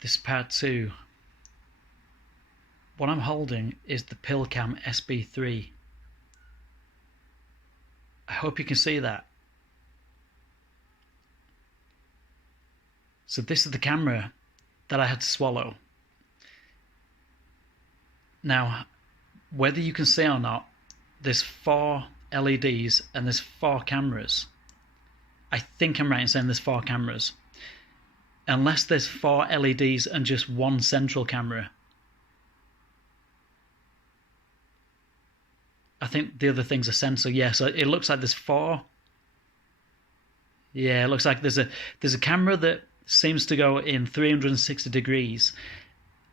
This is part 2. What I'm holding is the PILCAM-SB3. I hope you can see that. So this is the camera that I had to swallow. Now, whether you can see or not, there's 4 LEDs and there's 4 cameras. I think I'm right in saying there's 4 cameras. Unless there's 4 LEDs and just one central camera. I think the other thing's a sensor. Yeah, so it looks like there's 4. Yeah, it looks like there's a camera that seems to go in 360 degrees.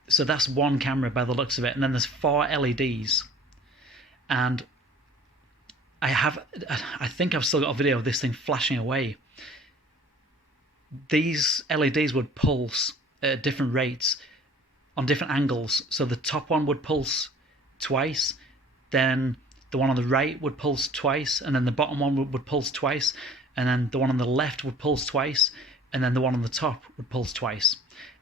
So that's one camera by the looks of it. And then there's 4 LEDs. And I think I've still got a video of this thing flashing away. These LEDs would pulse at different rates on different angles. So the top one would pulse twice, then the one on the right would pulse twice, and then the bottom one would pulse twice, and then the one on the left would pulse twice, and then the one on the top would pulse twice.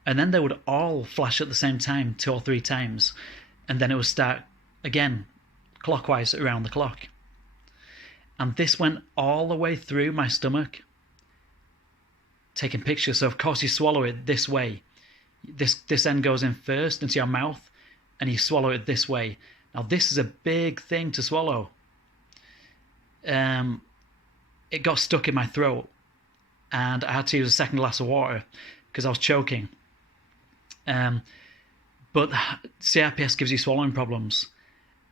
And then they would all flash at the same time 2 or 3 times, and then it would start again clockwise around the clock. And this went all the way through my stomach, taking pictures. So of course you swallow it this way. This end goes in first into your mouth, and you swallow it this way. Now this is a big thing to swallow. It got stuck in my throat, and I had to use a second glass of water because I was choking. But CRPS gives you swallowing problems,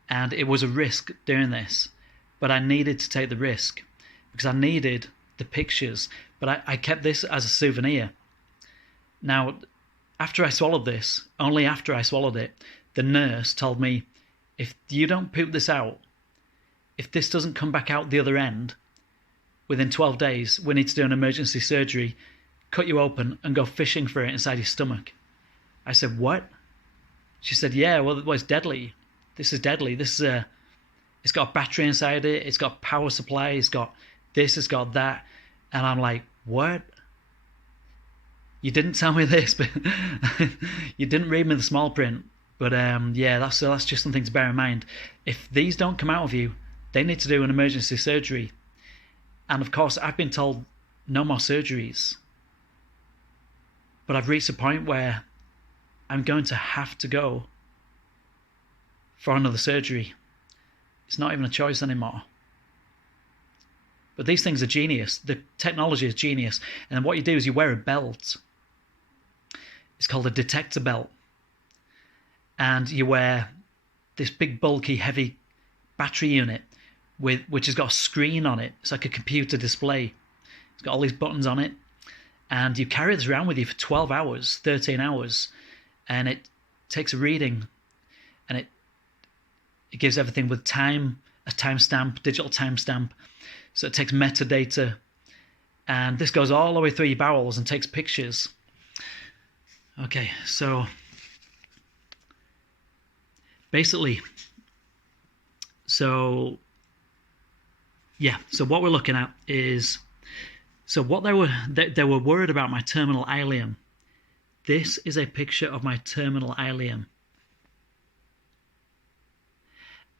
and it was a risk doing this, but I needed to take the risk because I needed the pictures. But I kept this as a souvenir. Now, after I swallowed this, only after I swallowed it, the nurse told me, if you don't poop this out, if this doesn't come back out the other end, within 12 days, we need to do an emergency surgery, cut you open and go fishing for it inside your stomach. I said, what? She said, yeah, well, it's deadly. This is deadly. It's got a battery inside it. It's got power supply. It's got this, it's got that. And I'm like, what? You didn't tell me this, but you didn't read me the small print. But yeah, that's just something to bear in mind. If these don't come out of you, they need to do an emergency surgery. And of course, I've been told no more surgeries. But I've reached a point where I'm going to have to go for another surgery. It's not even a choice anymore. But these things are genius. The technology is genius. And what you do is you wear a belt. It's called a detector belt. And you wear this big, bulky, heavy battery unit which has got a screen on it. It's like a computer display. It's got all these buttons on it. And you carry this around with you for 12 hours, 13 hours. And it takes a reading. And it gives everything with time, a timestamp, digital timestamp. So it takes metadata. And this goes all the way through your bowels and takes pictures. Okay, so basically, so what we're looking at is, so what they were worried about my terminal ileum. This is a picture of my terminal ileum.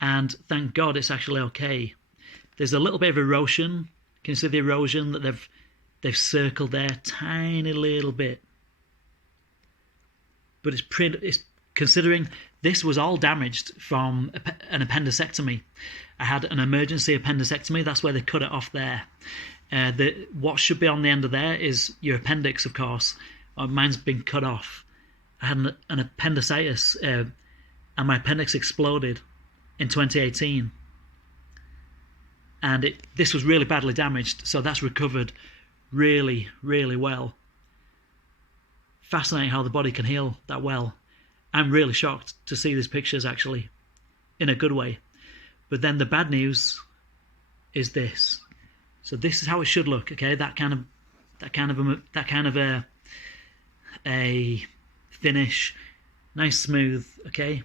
And thank God it's actually okay. There's a little bit of erosion. Can you see the erosion that they've circled there? Tiny little bit. But it's considering this was all damaged from an appendicectomy. I had an emergency appendicectomy. That's where they cut it off there. What should be on the end of there is your appendix, of course. Mine's been cut off. I had an appendicitis, and my appendix exploded in 2018. And this was really badly damaged, so that's recovered really, really well. Fascinating how the body can heal that well. I'm really shocked to see these pictures, actually, in a good way. But then the bad news is this. So this is how it should look, okay? That kind of a finish, nice, smooth, okay?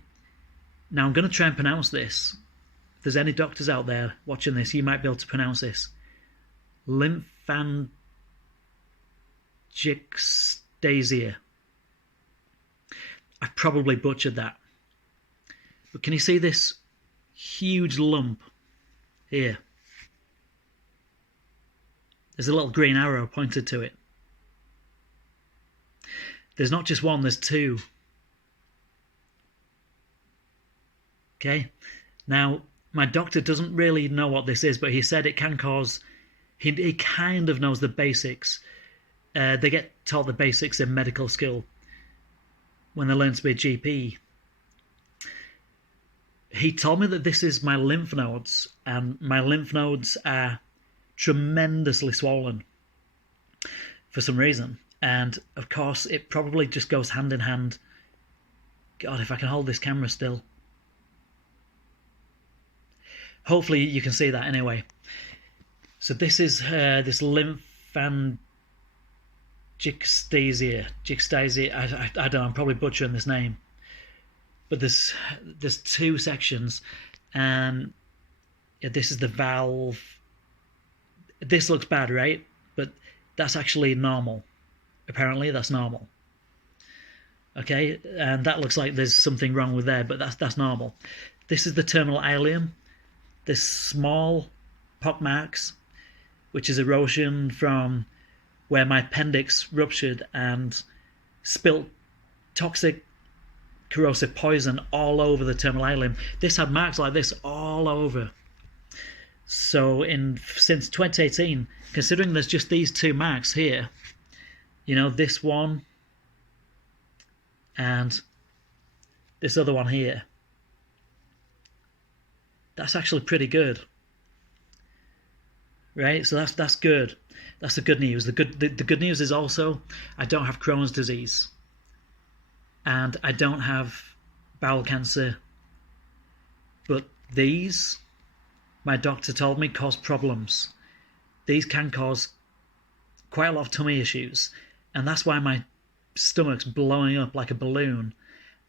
Now I'm going to try and pronounce this. If there's any doctors out there watching this, you might be able to pronounce this. Lymphangiectasia. I probably butchered that. But can you see this huge lump here? There's a little green arrow pointed to it. There's not just one, there's two. Okay, now my doctor doesn't really know what this is, but he said it can cause, he kind of knows the basics. They get taught the basics in medical school when they learn to be a GP. He told me that this is my lymph nodes, and my lymph nodes are tremendously swollen for some reason. And of course, it probably just goes hand in hand. God, if I can hold this camera still. Hopefully you can see that anyway. So this is this lymphangiectasia. I don't know, I'm probably butchering this name. But there's two sections, and this is the valve. This looks bad, right? But that's actually normal. Apparently that's normal. Okay, and that looks like there's something wrong with there, but that's normal. This is the terminal ileum. This small pock marks, which is erosion from where my appendix ruptured and spilt toxic corrosive poison all over the terminal ileum. This had marks like this all over. So since 2018, considering there's just these two marks here, you know, this one and this other one here, that's actually pretty good, right? So that's good. That's the good news. The good news is also I don't have Crohn's disease, and I don't have bowel cancer. But these, my doctor told me, cause problems. These can cause quite a lot of tummy issues, and that's why my stomach's blowing up like a balloon,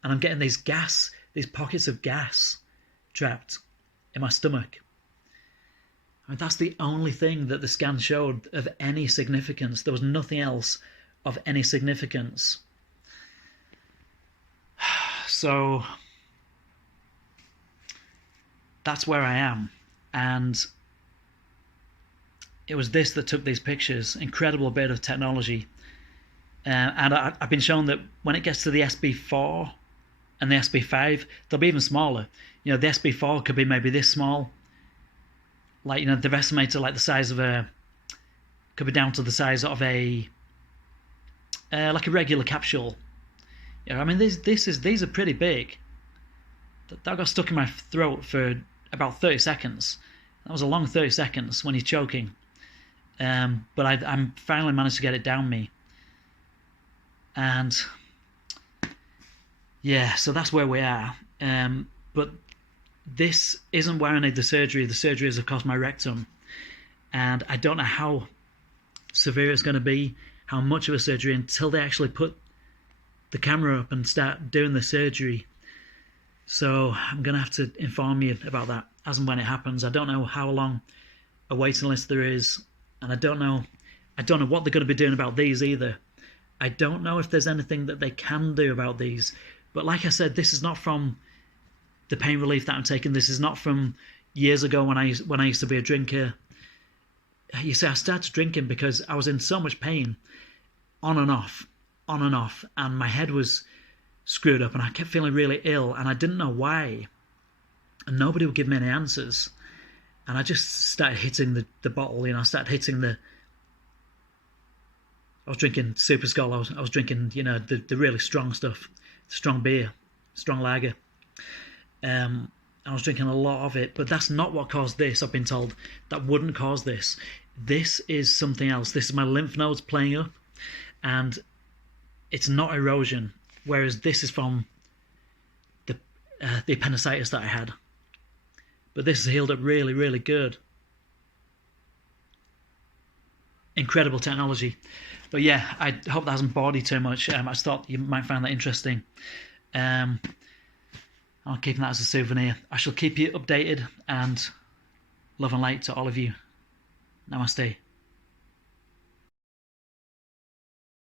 and I'm getting these pockets of gas trapped in my stomach. I mean, that's the only thing that the scan showed of any significance. There was nothing else of any significance. So that's where I am. And it was this that took these pictures. Incredible bit of technology. And I've been shown that when it gets to the SB4 and the SB5, they'll be even smaller. You know, the SB4 could be maybe this small. Like, you know, they've estimated like the size of could be down to the size of like a regular capsule. You know, I mean, these are pretty big. That got stuck in my throat for about 30 seconds. That was a long 30 seconds when you're choking. But I finally managed to get it down me. And yeah, so that's where we are. But this isn't where I need the surgery. The surgery is, of course, my rectum. And I don't know how severe it's going to be, how much of a surgery, until they actually put the camera up and start doing the surgery. So I'm going to have to inform you about that as and when it happens. I don't know how long a waiting list there is, and I don't know what they're going to be doing about these either. I don't know if there's anything that they can do about these. But like I said, this is not from the pain relief that I'm taking. This is not from years ago when I used to be a drinker. You see, I started drinking because I was in so much pain, on and off, and my head was screwed up, and I kept feeling really ill, and I didn't know why, and nobody would give me any answers, and I just started hitting the bottle. You know, I was drinking Super Skull. I was drinking, you know, the really strong stuff, strong beer, strong lager. I was drinking a lot of it, but that's not what caused this. I've been told that wouldn't cause this. This is something else. This is my lymph nodes playing up, and it's not erosion. Whereas this is from the appendicitis that I had. But this has healed up really, really good. Incredible technology. But yeah, I hope that hasn't bored you too much. I just thought you might find that interesting. I'm keeping that as a souvenir. I shall keep you updated, and love and light to all of you. Namaste.